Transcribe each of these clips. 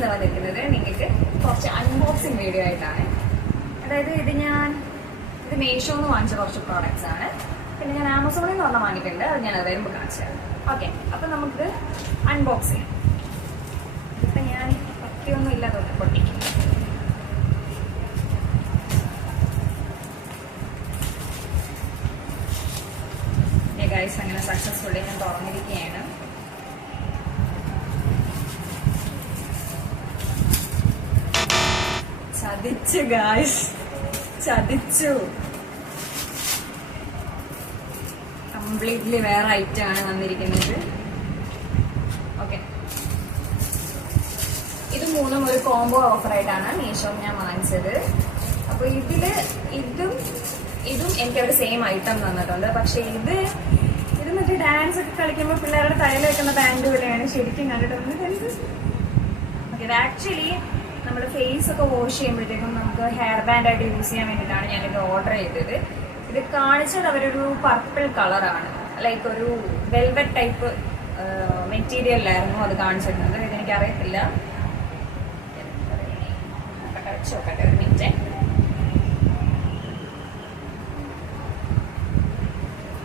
ഇന്ന് വന്നിരിക്കുന്നത് നിങ്ങൾക്ക് കുറച്ച് അൺബോക്സിങ് വീഡിയോ ആയിട്ടാണ്. അതായത് ഇത് മീഷോന്ന് വാങ്ങിച്ച കുറച്ച് പ്രോഡക്ട്സ് ആണ്. പിന്നെ ഞാൻ ആമസോണിൽ നിന്ന് ഒരെണ്ണം വാങ്ങിയിട്ടുണ്ട്. അത് ഞാൻ വരുമ്പോൾ കാണിച്ചു തരാം. ഓക്കെ, അപ്പം നമുക്ക് അൺബോക്സ് ചെയ്യാം. ഇപ്പം ഞാൻ പറ്റിയൊന്നും ഇല്ലാതെ പൊട്ടിക്കും. ഗൈസ്, അങ്ങനെ സക്സസ്ഫുള്ളി ഞാൻ തുറന്നിരിക്കുകയാണ്. ചതിച്ചു ഗൈസ്, ചതിച്ചു. കംപ്ലീറ്റ്ലി വേറെ ഐറ്റം ആണ് വന്നിരിക്കുന്നത്. ഓക്കെ, ഇത് മൂന്നും ഒരു കോംബോ ഓഫർ ആയിട്ടാണ് മീഷോ ഞാൻ വാങ്ങിച്ചത്. അപ്പൊ ഇതും എനിക്ക് ഒരു സെയിം ഐറ്റം തന്നിട്ടുണ്ട്. പക്ഷെ ഇത് മറ്റേ ഡാൻസ് ഒക്കെ കളിക്കുമ്പോൾ പിള്ളേരുടെ തലയിൽ വെക്കുന്ന ബാൻഡ് പോലെയാണ് ശരിക്കും കണ്ടിട്ടുള്ളത്. ഓക്കെ, ഇത് ആക്ച്വലി നമ്മൾ ഫേസ് ഒക്കെ വാഷ് ചെയ്യുമ്പോഴത്തേക്കും നമുക്ക് ഹെയർ ബാൻഡ് ആയിട്ട് യൂസ് ചെയ്യാൻ വേണ്ടിയിട്ടാണ് ഞാനിത് ഓർഡർ ചെയ്തത്. ഇത് കാണിച്ചത് അവരൊരു പർപ്പിൾ കളറാണ്, ലൈക്ക് ഒരു വെൽവെറ്റ് ടൈപ്പ് മെറ്റീരിയലായിരുന്നു അത് കാണിച്ചിരുന്നത്. ഇതെനിക്ക് അറിയത്തില്ല, നോക്കട്ടെ ഒരു മിനിറ്റ്.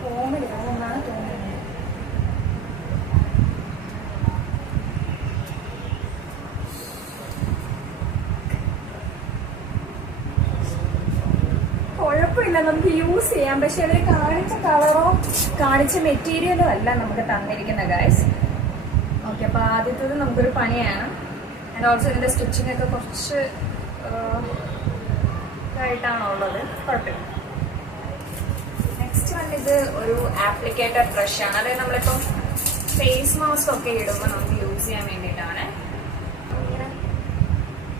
ഫോമിലിടാമെന്നാണ് തോന്നുന്നത്. കുഴപ്പമില്ല, നമുക്ക് യൂസ് ചെയ്യാം. പക്ഷെ അവർ കാണിച്ച കളറോ കാണിച്ച മെറ്റീരിയലോ അല്ല നമുക്ക് തന്നിരിക്കുന്ന ഗൈസ്. ഓക്കെ, അപ്പൊ ആദ്യത്തത് നമുക്കൊരു പണിയാണ്. ആൻഡ് ഓൾസോ ഇതിന്റെ സ്റ്റിച്ചിങ് ഒക്കെ കുറച്ച് ഇതായിട്ടാണുള്ളത്. കുഴപ്പമില്ല. നെക്സ്റ്റ് വൺ, ഇത് ഒരു ആപ്ലിക്കേറ്റർ ബ്രഷ് ആണ്. അതായത് നമ്മളിപ്പം ഫേസ് മാസ്ക് ഒക്കെ ഇടുമ്പോൾ നമുക്ക് യൂസ് ചെയ്യാൻ വേണ്ടിയിട്ടാണ്. ഇങ്ങനെ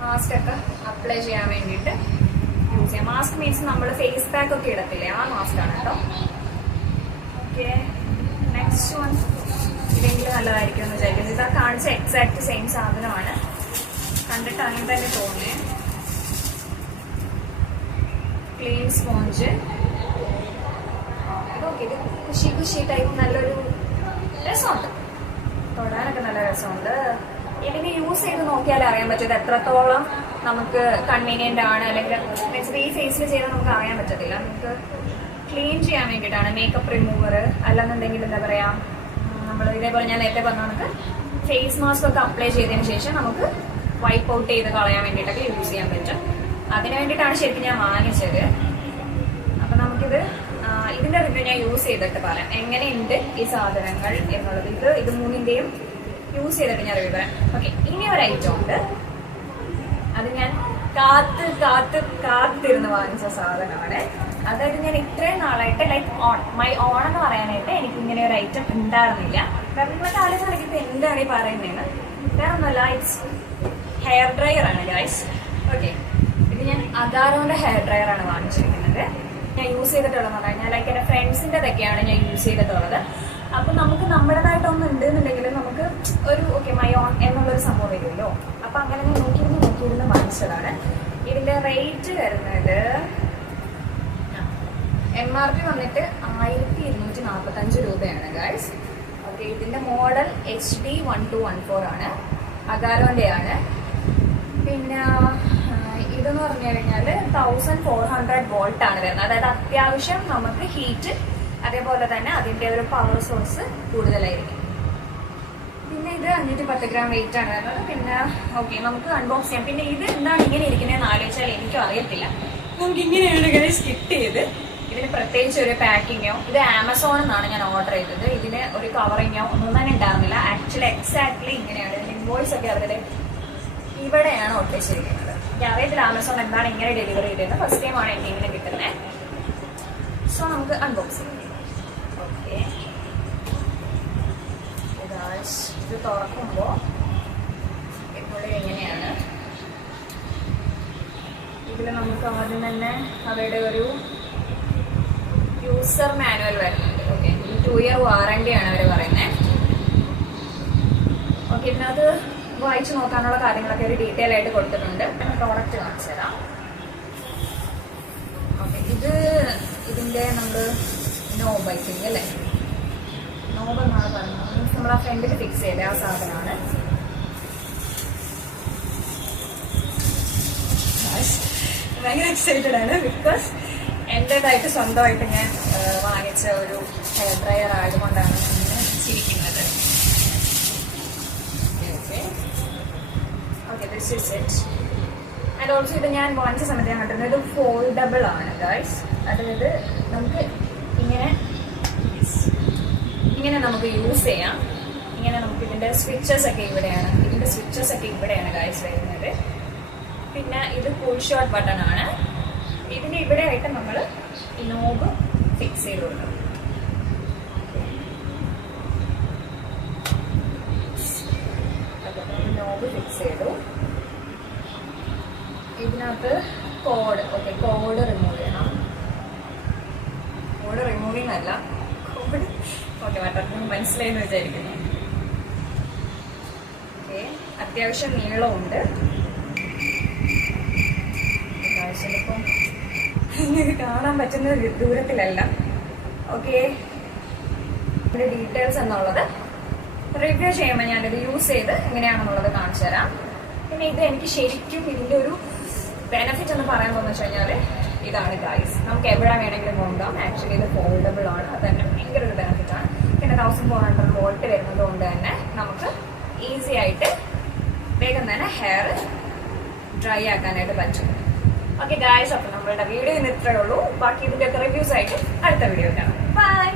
മാസ്ക് ഒക്കെ അപ്ലൈ ചെയ്യാൻ വേണ്ടിയിട്ട് യൂസ് ചെയ്യാം. മാസ്ക് മീൻസ് നമ്മൾ ഫേസ് പാക്ക് ഒക്കെ ഇടത്തില്ലേ, ആ മാസ്ക് ആണ് കേട്ടോ. ഓക്കെ, നെക്സ്റ്റ് വൺ ഇതെങ്കിലും നല്ലതായിരിക്കും എന്ന് വിചാരിക്കുന്നത്. ഇതാ കാണിച്ച എക്സാക്ട് സെയിം സാധനമാണ്. കണ്ടിട്ട് അങ്ങനെ തന്നെ തോന്നുന്നേ. Clean sponge. ഓക്കെ, ഇത് കുഷി ടൈപ്പ് നല്ലൊരു രസമുണ്ട്, തൊടാനൊക്കെ നല്ല രസമുണ്ട്. ഇതിന് യൂസ് ചെയ്ത് നോക്കിയാൽ അറിയാൻ പറ്റും ഇത് എത്രത്തോളം നമുക്ക് കൺവീനിയന്റ് ആണ്. അല്ലെങ്കിൽ ഈ ഫേസിൽ ചെയ്താൽ നമുക്ക് അറിയാൻ പറ്റത്തില്ല. നമുക്ക് ക്ലീൻ ചെയ്യാൻ വേണ്ടിയിട്ടാണ്. മേക്കപ്പ് റിമൂവർ അല്ലെന്നുണ്ടെങ്കിൽ എന്താ പറയാ, നമ്മൾ ഇതേപോലെ ഞാൻ നേരത്തെ പറഞ്ഞ നമുക്ക് ഫേസ് മാസ്ക് ഒക്കെ അപ്ലൈ ചെയ്തതിന് ശേഷം നമുക്ക് വൈപ്പ് ഔട്ട് ചെയ്ത് കളയാൻ വേണ്ടിയിട്ടൊക്കെ യൂസ് ചെയ്യാൻ പറ്റും. അതിന് വേണ്ടിയിട്ടാണ് ശരിക്കും ഞാൻ വാങ്ങിച്ചത്. അപ്പൊ നമുക്കിത് ഇതിന്റെ റിവ്യൂ ഞാൻ യൂസ് ചെയ്തിട്ട് പറയാം എങ്ങനെയുണ്ട് ഈ സാധനങ്ങൾ എന്നുള്ളത്. ഇത് മൂന്നിന്റെയും യൂസ് ചെയ്തിട്ട് ഞാൻ റിവ്യൂ പറയാം. ഓക്കെ, ഇനി ഒരു ഐറ്റം ഉണ്ട്. അത് ഞാൻ കാത്തിരുന്ന് വാങ്ങിച്ച സാധനമാണ്. അതായത് ഞാൻ ഇത്രയും നാളായിട്ട് ലൈക്ക് മൈ ഓൺ എന്ന് പറയാനായിട്ട് എനിക്ക് ഇങ്ങനെ ഒരു ഐറ്റം ഉണ്ടായിരുന്നില്ല. കാരണം കാലത്ത് ഇപ്പൊ എന്താണ് ഈ പറയുന്നതെന്ന് വേറെ ഒന്നുമല്ല, ഇറ്റ്സ് ഹെയർ ഡ്രയർ ആണ് ഗൈസ്. ഓക്കെ, ഇത് ഞാൻ അഗാരോന്റെ ഹെയർ ഡ്രയർ ആണ് വാങ്ങിച്ചിരിക്കുന്നത്. ഞാൻ യൂസ് ചെയ്തിട്ടുള്ളതെന്ന് പറഞ്ഞാൽ ലൈക്ക് എൻ്റെ ഫ്രണ്ട്സിൻ്റെതൊക്കെയാണ് ഞാൻ യൂസ് ചെയ്തിട്ടുള്ളത്. അപ്പൊ നമുക്ക് നമ്മുടേതായിട്ടൊന്നും ഉണ്ട് എന്നുണ്ടെങ്കിൽ നമുക്ക് ഒരു ഓക്കെ മൈ ഓൺ എന്നുള്ളൊരു സംഭവം വരുമല്ലോ. അപ്പൊ അങ്ങനെ ഞാൻ നോക്കിയിരുന്ന് വാങ്ങിച്ചതാണ്. ഇതിന്റെ റേറ്റ് വരുന്നത് MRP വന്നിട്ട് 1245 രൂപയാണ് ഗൈസ്. ഓക്കെ, ഇതിന്റെ മോഡൽ HD 1214 ആണ്, അഗാരോന്റെ ആണ്. പിന്നെ ഇതെന്ന് പറഞ്ഞു കഴിഞ്ഞാൽ 1400 വോൾട്ട് ആണ് വരുന്നത്. അതായത് അത്യാവശ്യം നമുക്ക് ഹീറ്റ്, അതേപോലെ തന്നെ അതിന്റെ ഒരു പവർ സോഴ്സ് കൂടുതലായിരിക്കും. പിന്നെ ഇത് 510 ഗ്രാം വെയിറ്റ് ആണ് വരുന്നത്. പിന്നെ ഓക്കെ, നമുക്ക് അൺബോക്സ് ചെയ്യാം. പിന്നെ ഇത് എന്താണ് ഇങ്ങനെ ഇരിക്കുന്നതെന്ന് ആലോചിച്ചാൽ എനിക്കും അറിയത്തില്ല. നമുക്ക് ഇങ്ങനെയാണ് ഗൈസ് കിട്ടിയത്. ഇതിന് പ്രത്യേകിച്ച് ഒരു പാക്കിങ്ങോ, ഇത് ആമസോണിൽ നിന്നാണ് ഞാൻ ഓർഡർ ചെയ്തത്. ഇതിന് ഒരു കവറിങ്ങോ ഒന്നും തന്നെ ഉണ്ടായിരുന്നില്ല. ആക്ച്വലി എക്സാക്ട്ലി ഇങ്ങനെയാണ്. ഇൻവോയ്സ് ഒക്കെ അവരുടെ ഇവിടെയാണ് ഒട്ടിച്ചിരിക്കുന്നത്. എനിക്ക് അറിയത്തില്ല ആമസോൺ എന്താണ് ഇങ്ങനെ ഡെലിവറി ചെയ്തത്. ഫസ്റ്റ് ടൈം ആണ് എനിക്ക് ഇങ്ങനെ കിട്ടുന്നത്. സോ നമുക്ക് അൺബോക്സ് ചെയ്യാം. ഓക്കെ, ഇത് തുറക്കുമ്പോൾ ഇപ്പോൾ എങ്ങനെയാണ്, ഇതിൽ നമുക്ക് ആദ്യം തന്നെ അവരുടെ ഒരു യൂസർ മാനുവൽ വരുന്നുണ്ട്. ഓക്കെ, 2 ഇയർ വാറണ്ടി ആണ് അവർ പറയുന്നത്. ഓക്കെ, ഇതിനകത്ത് വായിച്ചു നോക്കാനുള്ള കാര്യങ്ങളൊക്കെ ഒരു ഡീറ്റെയിൽ ആയിട്ട് കൊടുത്തിട്ടുണ്ട്. പ്രോഡക്റ്റ് കാണിച്ചു തരാം. ഓക്കെ, ഇതിന്റെ നമ്മൾ നോ ബൈക്കിങ് അല്ലേ, നോബെന്നാണ് പറയുന്നത്. മീൻസ് നമ്മൾ ആ ഫ്രണ്ടിൽ ഫിക്സ് ചെയ്ത ആ സാധനമാണ്. ഭയങ്കര എക്സൈറ്റഡ് ആണ്. ബിക്കോസ് എൻ്റെതായിട്ട് സ്വന്തമായിട്ട് ഞാൻ വാങ്ങിച്ച ഒരു ഹെയർ ഡ്രയർ ആയതുകൊണ്ടാണ് ഇങ്ങനെ ചിരിക്കുന്നത്. Okay, this is it. And also ഇത് ഞാൻ വാങ്ങിച്ച സമയത്ത് ഞാൻ കണ്ടിരുന്നത് ഇത് ഫോൾഡബിൾ ആണ് ഗൈസ്. അതായത് നമുക്ക് ഇങ്ങനെ നമുക്ക് യൂസ് ചെയ്യാം. ഇങ്ങനെ നമുക്ക് ഇതിൻ്റെ സ്വിച്ചസ് ഒക്കെ ഇവിടെയാണ് ഗൈസ് വരുന്നത്. പിന്നെ ഇത് ഫുൾ ഷോട്ട് ബട്ടൺ ആണ്. ഇതിൻ്റെ ഇവിടെ ആയിട്ട് നമ്മൾ ഈ നോബ് ഫിക്സ് ചെയ്ത് കൊടുക്കണം. നോബ് ഫിക്സ് ചെയ്തു. ഇതിനകത്ത് കോഡ് റിമൂവ് ചെയ്യണം. കോഡ് റിമൂവിങ് അല്ല, കോഡ് ഓക്കെ മറ്റൊന്നും മനസ്സിലായെന്ന് വിചാരിക്കുന്നു. ഓക്കെ, അത്യാവശ്യം നീളമുണ്ട്. ഇപ്പം നിങ്ങൾക്ക് കാണാൻ പറ്റുന്ന ദൂരത്തിലല്ല. ഓക്കെ, ഇതിൻ്റെ ഡീറ്റെയിൽസ് എന്നുള്ളത് റിവ്യൂ ചെയ്യുമ്പോൾ ഞാനിത് യൂസ് ചെയ്ത് എങ്ങനെയാണെന്നുള്ളത് കാണിച്ചു തരാം. പിന്നെ ഇത് എനിക്ക് ശരിക്കും ഇതിൻ്റെ ഒരു ബെനിഫിറ്റ് എന്ന് പറയുമ്പോൾ വെച്ച് കഴിഞ്ഞാൽ ഇതാണ് ഗൈസ്, നമുക്ക് എവിടെ വേണമെങ്കിലും കൊണ്ടുപോകാം. ആക്ച്വലി ഇത് ഫോൾഡബിൾ ആണ്, അത് തന്നെ ഭയങ്കര ഒരു ബെനിഫിറ്റാണ്. പിന്നെ 1400 വോൾട്ട് വരുന്നത് കൊണ്ട് തന്നെ നമുക്ക് ഈസി ആയിട്ട് വേഗം തന്നെ ഹെയർ ഡ്രൈ ആക്കാനായിട്ട് പറ്റും. ഓക്കെ ഗൈസ്, അപ്പോൾ നമ്മളുടെ വീഡിയോ ഇന്ന് ഇത്രയേ ഉള്ളൂ. ബാക്കി ഇതിൻ്റെയൊക്കെ റിവ്യൂസ് ആയിട്ട് അടുത്ത വീഡിയോ കാണാം. ബൈ.